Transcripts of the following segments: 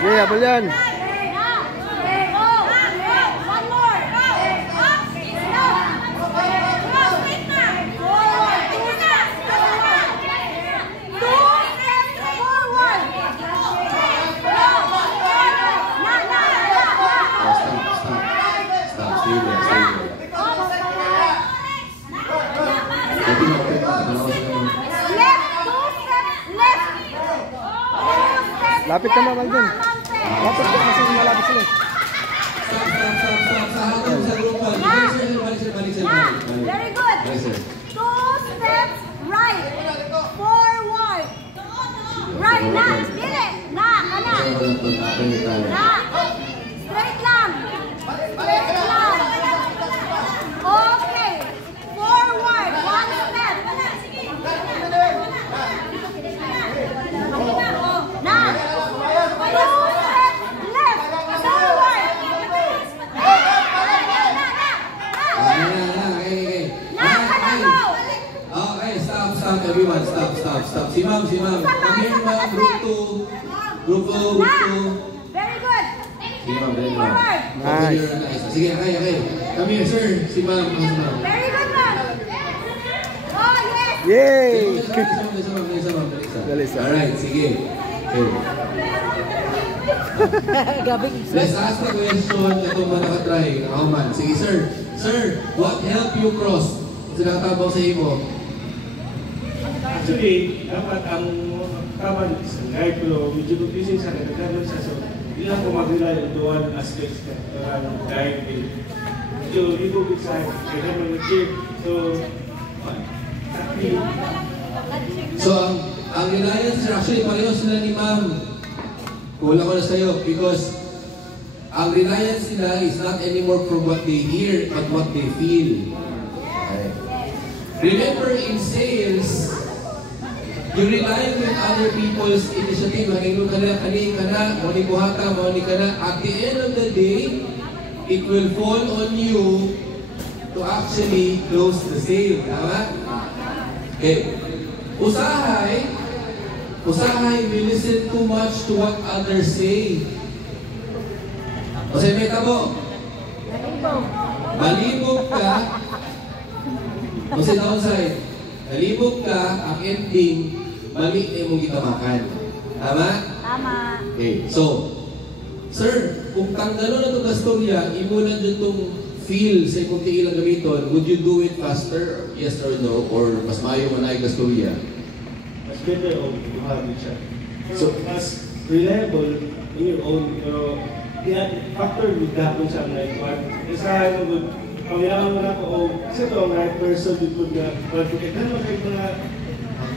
Yeah, Abulyan. Lapit ka naman dyan. Lapit ka kasi malapit sila. Very good. 2 steps right. Forward. Right na. Dili. Na. Kana. Na. Straight lang. Straight lang. Okay. Forward. 1 step. Na. Everyone, stop. Si ma'am. Come here, ma'am. Group 2. Very good. Si ma'am, very good. Nice. Sige, okay. Come here, sir. Si ma'am. Very good, ma'am. Oh, yes. Yay! Dalisa. Alright, sige. Okay. Let's ask the question itong mga nakatry. Ako man. Sige, sir. Sir, what helped you cross? Sinakatabang sa imo. Actually, dapat ang tama ng isang guide, pero medyo confusing sa nagkakaroon siya. So, hindi lang ko mag-rely on the one aspect ng guide. Medyo ibubig sa kaya naman nag-check. So, ang reliance, actually, pareho sila ni ma'am. Kulang ko na sa'yo because ang reliance nila is not anymore from what they hear, but what they feel. Okay. Remember, in sales, you rely on other people's initiative. Mahingin ka na, kani ka na, mani buhata, mani ka na. At the end of the day, it will fall on you to actually close the sale. Tama? Okay. Usahay, we listen too much to what others say. Kasi may tabo. Malibog ka. Kasi downside. Malibog ka, ang ending, mali na mong gitamakan. Tama? Tama. Okay, so, sir, kung tanggalo na itong gastorya, imunan dyan itong feel sa kung ilang gamiton, would you do it faster? Yes or no? Or mas mayo man ay gastorya? Mas better o buhabi siya. So, mas reliable in your own, pero the factor with happen sa like one. Isahan mo good, pangyaman mo na ko, kasi ito ang right person dito na, but kung ito naman kayo mga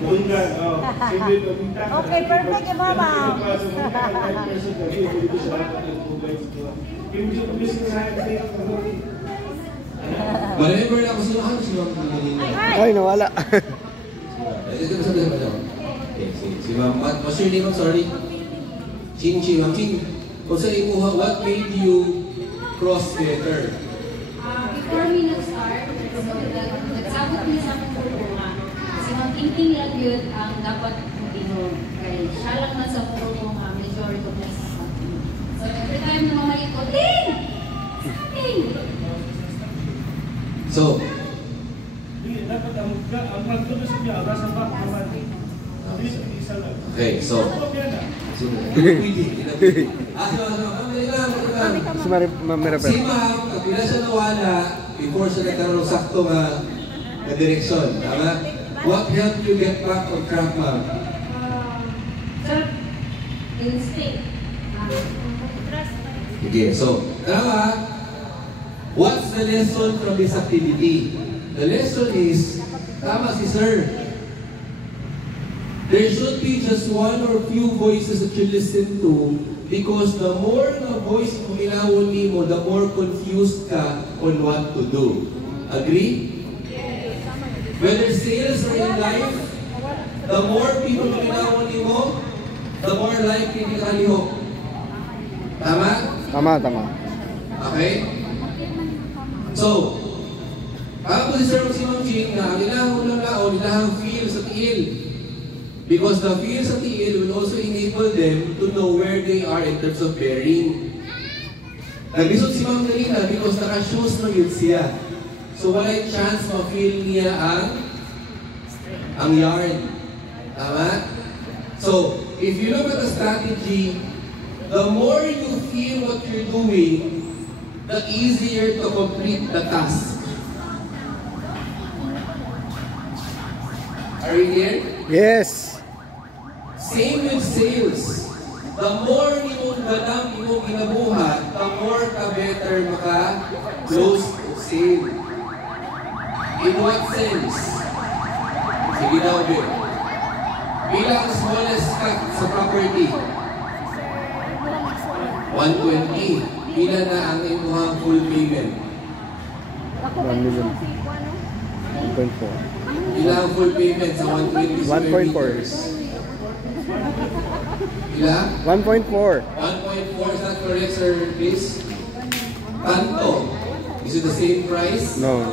Doon ka, siyempre, pumunta ka. Okay, perfect, Mama. Whenever ako sinuhan, Ay, nawala. Ito ba sabi sa pala? Okay, si Ma'am. What's your name? I'm sorry. Ching Ching. Ma'am Ching, kung sa imuha, what made you cross theater? Before me nag-start, so nagsabot niya sa akong kulunga. Kasi mag-tinting lang yun ang dapat mag-inom. Kaya siya lang na sa kulunga, medyo recognize sa akin. So every time na mamalik ko, Ting! Ting! So, Dapat ang magtuloy sa niya, oras ang back naman. Isa lang. okay, so. Si Ma'am Si Ma'am, kapila siya nawala, before siya nagkaroon ng sakto na direksyon. Tama? What helped you get back on track, Ma'am? Instinct. Okay, so, tama. What's the lesson from this activity? The lesson is, tama si Sir. There should be just one or few voices that you listen to, because the more na voice mo inawon mo, the more confused ka on what to do. Agree? Whether sales or in life, the more people mo inawon mo, the more likely ka kalihok. Tama? Tama. Okay? So, ako si Sir si Ma'am Ching na ilahon lang laon, ilahang feel sa tiil. Because the feel sa tiil will also enable them to know where they are in terms of bearing. Naglisod si Ma'am kanina because naka-shoes na yun siya. So wala'y chance ma-feel niya ang yarn. Tama? So, if you look at the strategy, the more you feel what you're doing, the easier to complete the task. Are you here? Yes. Same with sales. The more imong ganang imong ginabuhat, the more ka better maka-close sale. In what sense? Sige daw, Bill. Bilang smallest cut sa property? 120. Pila na ang imuhang full payment? 1 million. 1.4. Pila ang full payment sa 120 square 1.4. meters? Pila? 1.4. 1.4, is that correct, sir, please? Kanto. Is it the same price? No.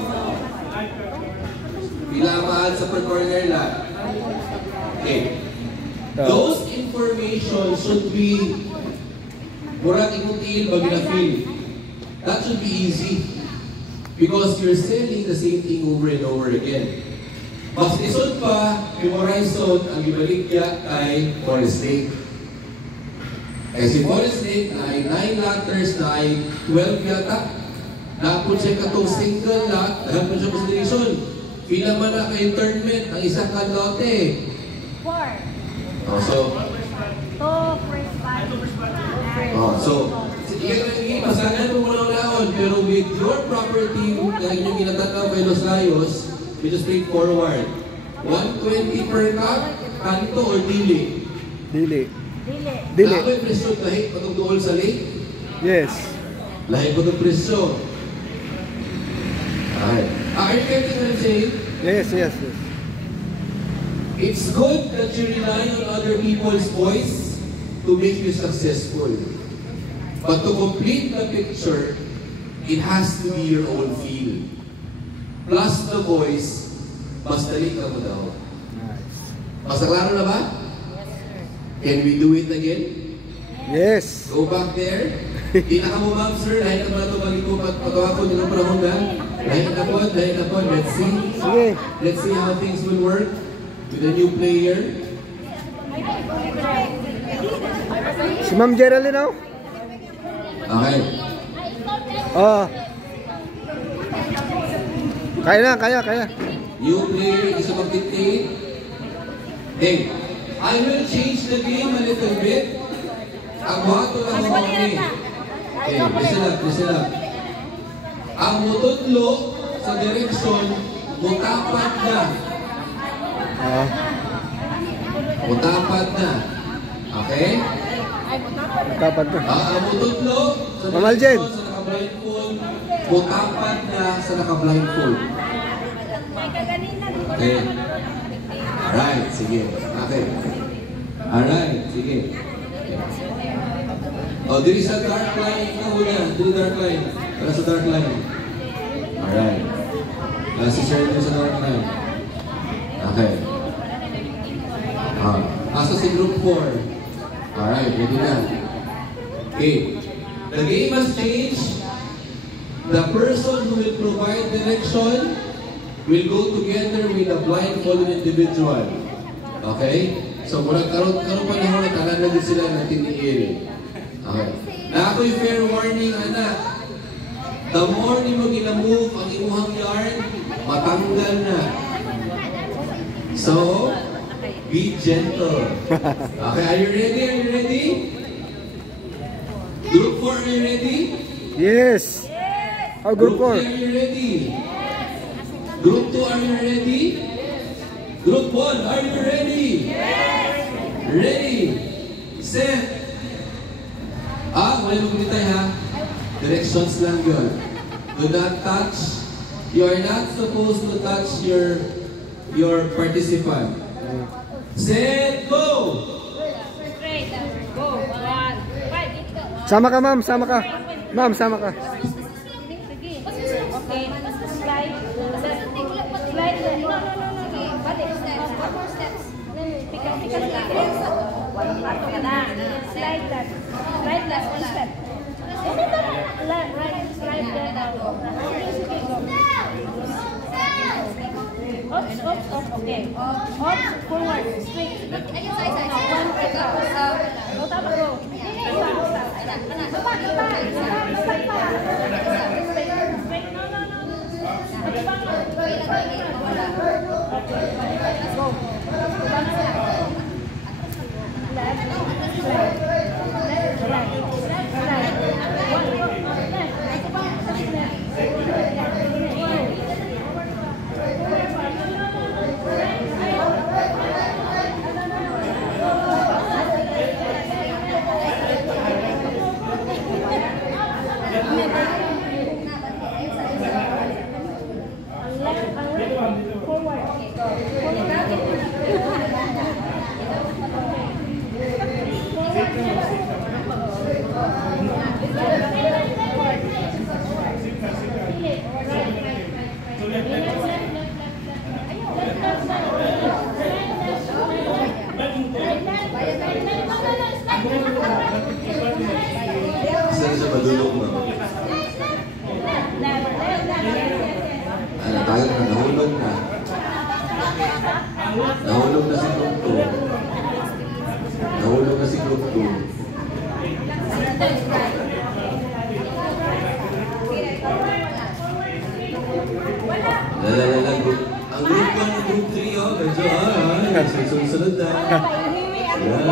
Pila ang mahal sa per corner lot? Okay. Those information should be murag imutil pag na-feel. That should be easy. Because you're selling the same thing over and over again. Mas isod pa, memorize ang ibaligya ay Forest Lake. Eh si Forest Lake ay 9 lotters na ay 12 yata. Napon siya katong single lot, napon siya consideration. Pila man na ka-internment ang isang kalote. 4. So, 2 first batch. so, pasangan mo muna laon, pero with your property, na inyong ginatanaw kay Los Layos, medyo straightforward. 120 per cup, kanto or dili? Dili. Dili. Ako yung presyo, lahi patong dool sa lake? Yes. Lahi patong presyo. Alright. Are you getting what I'm saying? Yes. It's good that you rely on other people's voice to make you successful. But to complete the picture, it has to be your own feel. Plus the voice, mas dali ka mo daw. Nice. Mas naklaro na ba? Can we do it again? Yes. Go back there. Di na ka mo, ma'am, sir. Dahil na pala ito baligo patawa ko din ang panahon na. Dahil na po. Let's see. Sige. Let's see how things will work with a new player. Si Ma'am Geraldine now? Okay. Oh. Kaya. New player is a mag-dictate. Hey, I will change the game a little bit. Ang wato lang ako kami. Okay, listen up. Ang mutudlo sa direksyon, mutapat na. Mutapad na. Okay? Tapad na. Mututlo sa Ma'am Aljen. sa naka-blindfold. Mutapad na sa naka-blindfold. Okay. Alright, sige. Okay. Alright, sige. Diri sa dark line. Diri dark line. Para sa dark line. Alright. Si Sir dito sa dark line. Okay. Asa si group 4. Alright, ready na. Okay. The game has changed. The person who will provide direction will go together with a blindfolded individual. Okay? So, murag karon pa na tanan na din sila na tiniil. Okay. Na ako'y fair warning, anak. The more ni mo ginamove ang imuhang yarn, matanggal na. So, be gentle. Okay, are you ready? Are you ready? Group 4, are you ready? Yes. Oh, group 4. Are you ready? Group 2, are you ready? Group 1, are you ready? Yes! Ready? Set! Wala magbitay ha. Directions lang yun. Do not touch. You are not supposed to touch your participant. Set, go! Sama ka, ma'am. Sama ka. Ma'am, sama ka. Slide left. Slide left. One step. Right there. Up. Okay. Up, forward. Straight. Go, tama, go. Saan siya madulog mo? Tayo na, nahulog na. Nahulog na si Group 2. Nahulog na si Group 2. Lalala, ang Group 1 at Group 3, oh, medyo, sunod na. Yan.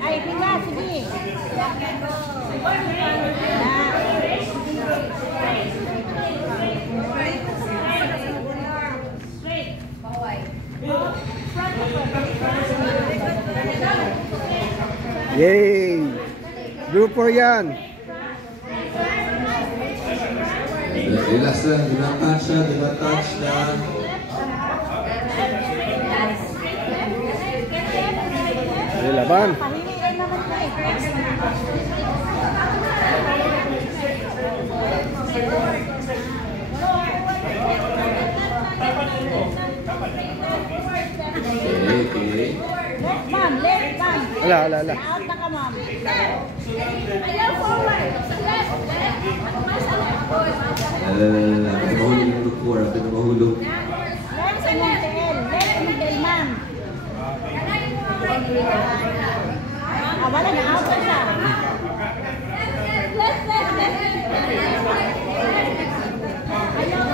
Ay, biga, sige. Yay! Group 4 yan. Relax lang, do not touch na, do not touch na. Laban. Okay. Left, ma'am. Left, ma'am. Ala. Out na ka, ma'am. Ayaw, forward. Left. Lalala, pati mahulog yung Group 4, pati mahulog. Left sa Montel. Left sa Montel, ma'am. Wala na. Out na siya. Left. Ayaw,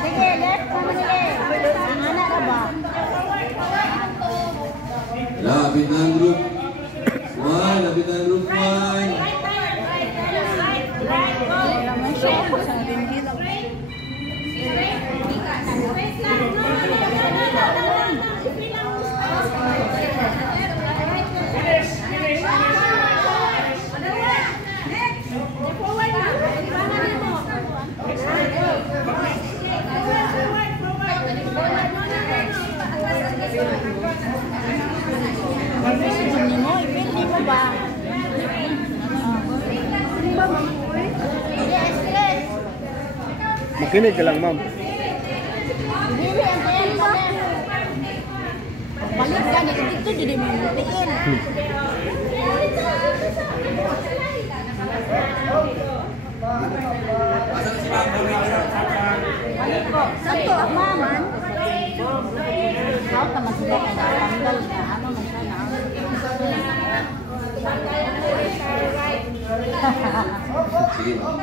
sige, left ka na nila. Anak ka ba? Labit na ang Group 1, labit na ang Group 4. Makinig ka lang, ma'am. Balik ka na dito, hindi mo mutiin. Santo, maman. Kau teman sudah ada tanggal na ano man sana. Sige, ma'am.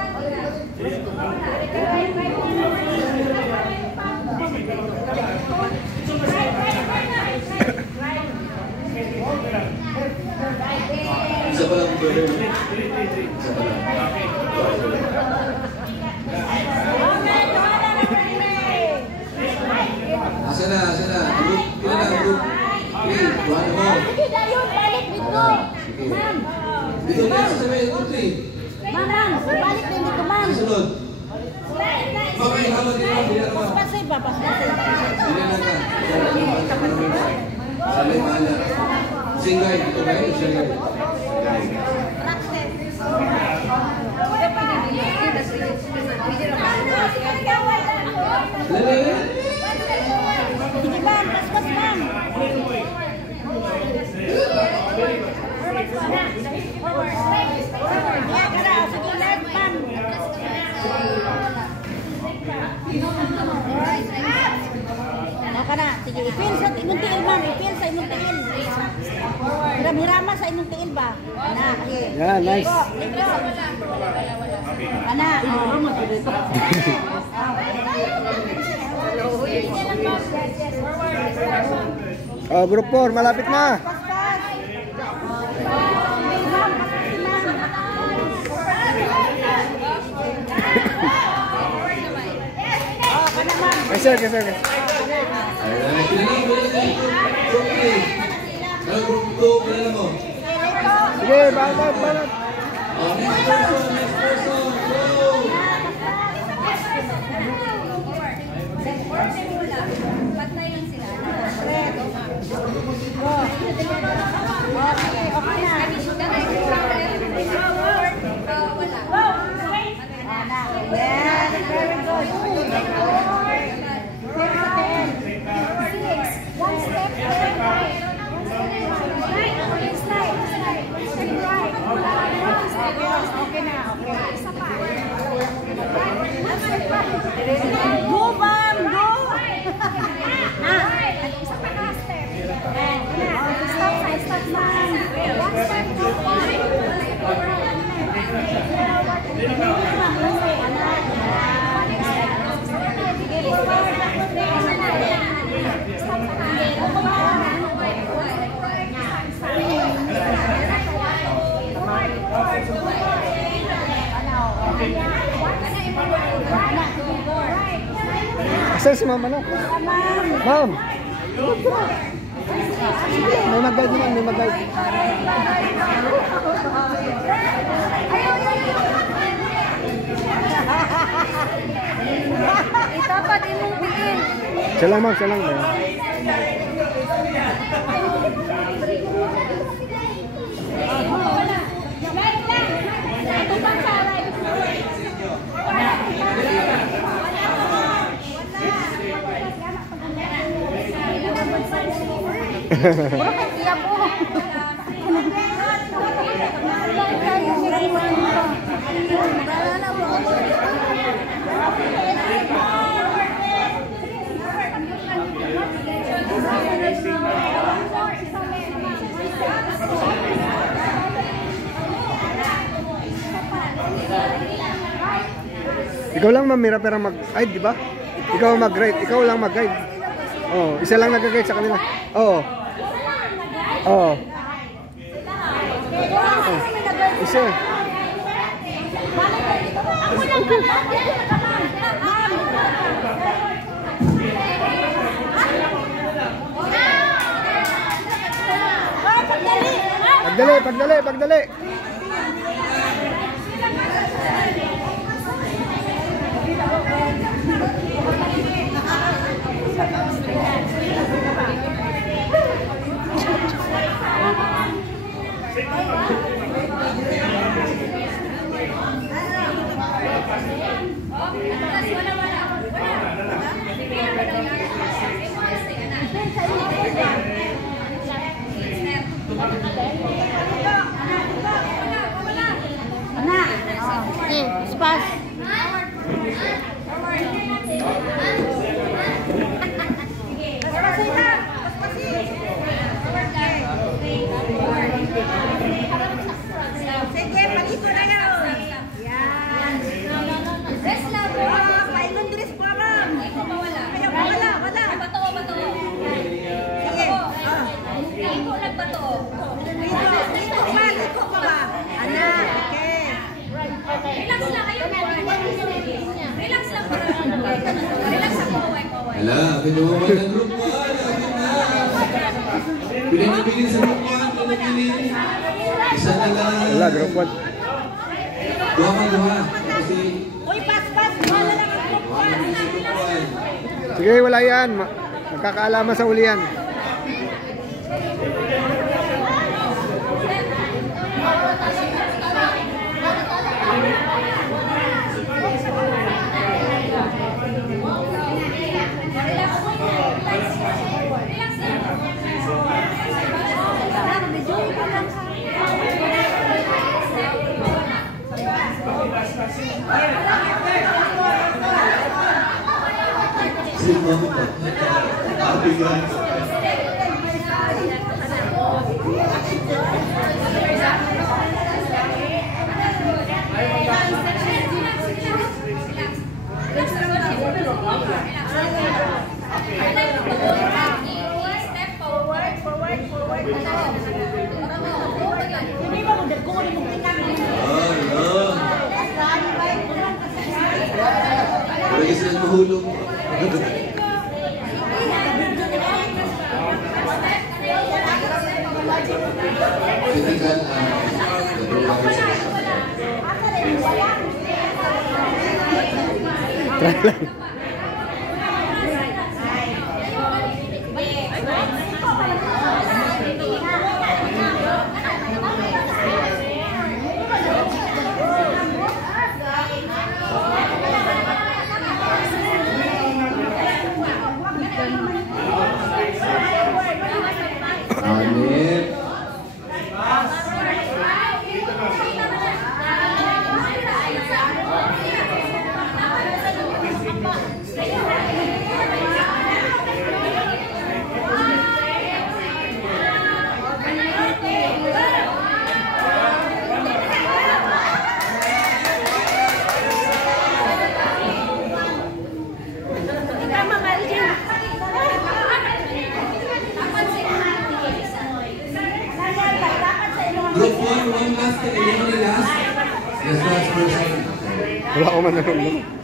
Isa pa lang, brother. Isa pa lang. Asa na? Group, ilan na? Group 3, buwan mo. Sige dayon, balik dito. Sige. Dito na, sasabihin, group 3. Maman, balik din dito, ma'am. Sunod. Okay, hawag din mo, bilang mo. Paspasay ba, paspasay. Bilang ka. Salim, mahala. Singay, dito kayo, singay. Lala. Sige, ma'am, paspas, ma'am. Yeah, kara, sige, left, ma'am. Kana, sige, ipil sa imong tiil, ma'am. Ipil sa imong tiil. Hiram-hirama sa imong tiil ba? Ana, sige. Yeah, nice. Ana, Oh, group 4, malapit na. Yes, sir. Bilang. Group 3. Group 2, bilang mo. Sige, balat. Oh, next person, go! Patay lang sila. Go, ma'am, go! Stop, ma'am. One step, go, Asa si ma'am ano? Ma'am. May mag-guide naman, may mag-guide. Itapat imong tiil. Siya lang, ma'am, siya lang. Iya po. Ikaw lang mamira pero mag-guide, di ba? Ikaw mag-guide, ikaw lang mag-guide. Oh, isa lang nag-guide sa kanila. Oo. Oo. Isa. Pagdali. Spas. Sige, palito na yun. Yan. Dress lang. Pailong dress po, ma'am. Ayaw, wala. Bato. Sige. Liko lang bato. Liko pa. Anak, okay. Relax lang. Ayaw na. Relax lang. Relax lang. Paway. Hala, pinuwaman ng group 1. Pinanabilin sa group 1. Pinanabilin. Isa na lang. Wala, group 1. Duha. Kasi... Uy, pas. Wala lang ang group Sige, wala yan. Magkakaalaman sa uli yan. Happy guys. Lagi sila mahulog. Try lang. Amen. Group 1, one last. Yes, last person. Wala ko man naman.